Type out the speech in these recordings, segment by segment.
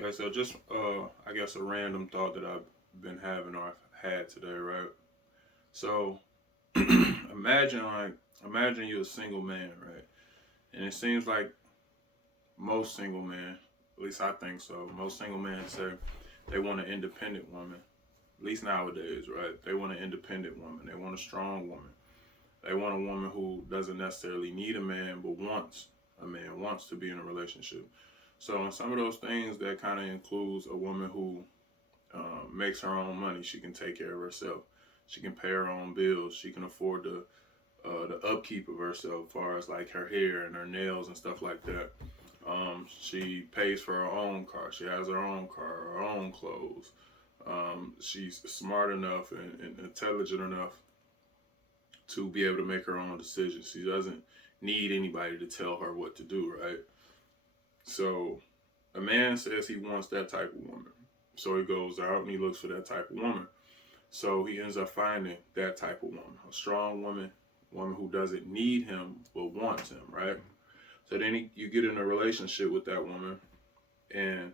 Okay, so just I guess a random thought that I've been having or I've had today, right? So imagine you're a single man, right? And it seems like most single men, at least I think so, most single men say they want an independent woman. At least nowadays, right? They want an independent woman. They want a strong woman. They want a woman who doesn't necessarily need a man, but wants a man, wants to be in a relationship. So, in some of those things, that kind of includes a woman who makes her own money. She can take care of herself. She can pay her own bills. She can afford the upkeep of herself, as far as like her hair and her nails and stuff like that. She pays for her own car. She has her own car, her own clothes. She's smart enough and intelligent enough to be able to make her own decisions. She doesn't need anybody to tell her what to do, right? So a man says he wants that type of woman. So he goes out and he looks for that type of woman. So he ends up finding that type of woman, a strong woman, woman who doesn't need him but wants him, right? So then you get in a relationship with that woman, and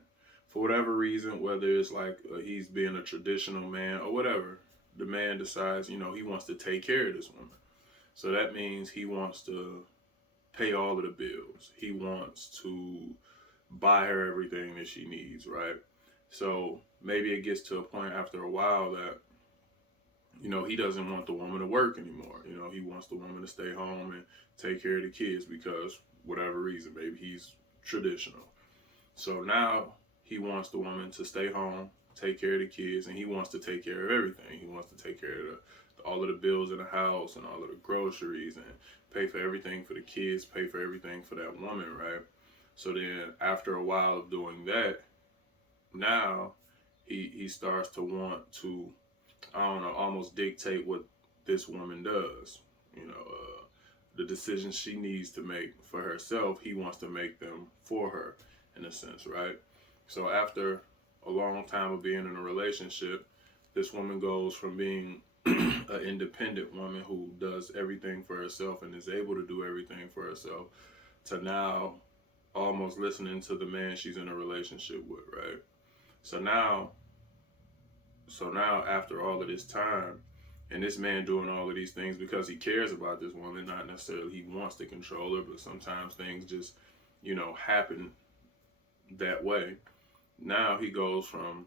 for whatever reason, whether it's like he's being a traditional man or whatever, the man decides, he wants to take care of this woman. So that means he wants to pay all of the bills. He wants to buy her everything that she needs, right? So maybe it gets to a point after a while that, he doesn't want the woman to work anymore. He wants the woman to stay home and take care of the kids because whatever reason, maybe he's traditional. So now he wants the woman to stay home, take care of the kids, and he wants to take care of everything. He wants to take care of all of the bills in the house and all of the groceries and pay for everything for the kids, pay for everything for that woman, right? So then after a while of doing that, now he starts to want to, I don't know, almost dictate what this woman does. The decisions she needs to make for herself, he wants to make them for her, in a sense, right? So after a long time of being in a relationship, this woman goes from being an independent woman who does everything for herself and is able to do everything for herself to now almost listening to the man she's in a relationship with, right? So now, after all of this time, and this man doing all of these things because he cares about this woman, not necessarily he wants to control her, but sometimes things just, happen that way. Now he goes from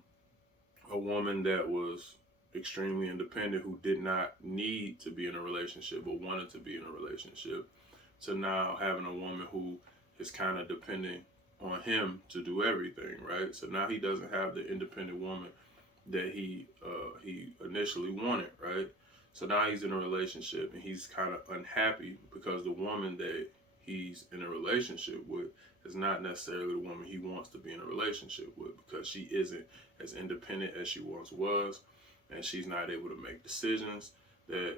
a woman that was extremely independent who did not need to be in a relationship but wanted to be in a relationship to now having a woman who is kind of dependent on him to do everything, right? So now he doesn't have the independent woman that he initially wanted, right? So now he's in a relationship and he's kind of unhappy because the woman that he's in a relationship with is not necessarily the woman he wants to be in a relationship with because she isn't as independent as she once was, and she's not able to make decisions that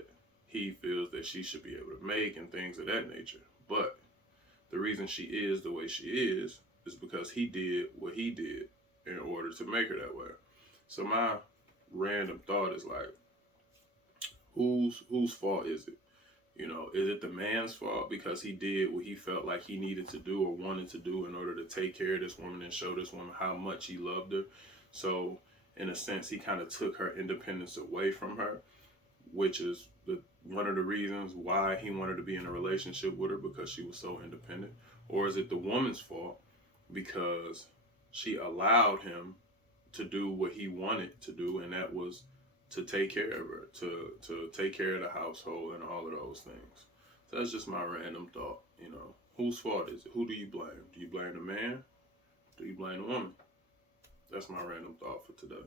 he feels that she should be able to make and things of that nature. But the reason she is the way she is because he did what he did in order to make her that way. So my random thought is like, whose fault is it? Is it the man's fault because he did what he felt like he needed to do or wanted to do in order to take care of this woman and show this woman how much he loved her? So in a sense, he kind of took her independence away from her, which is one of the reasons why he wanted to be in a relationship with her because she was so independent? Or is it the woman's fault because she allowed him to do what he wanted to do, and that was to take care of her, to take care of the household and all of those things. So that's just my random thought. Whose fault is it? Who do you blame? Do you blame the man? Do you blame the woman? That's my random thought for today.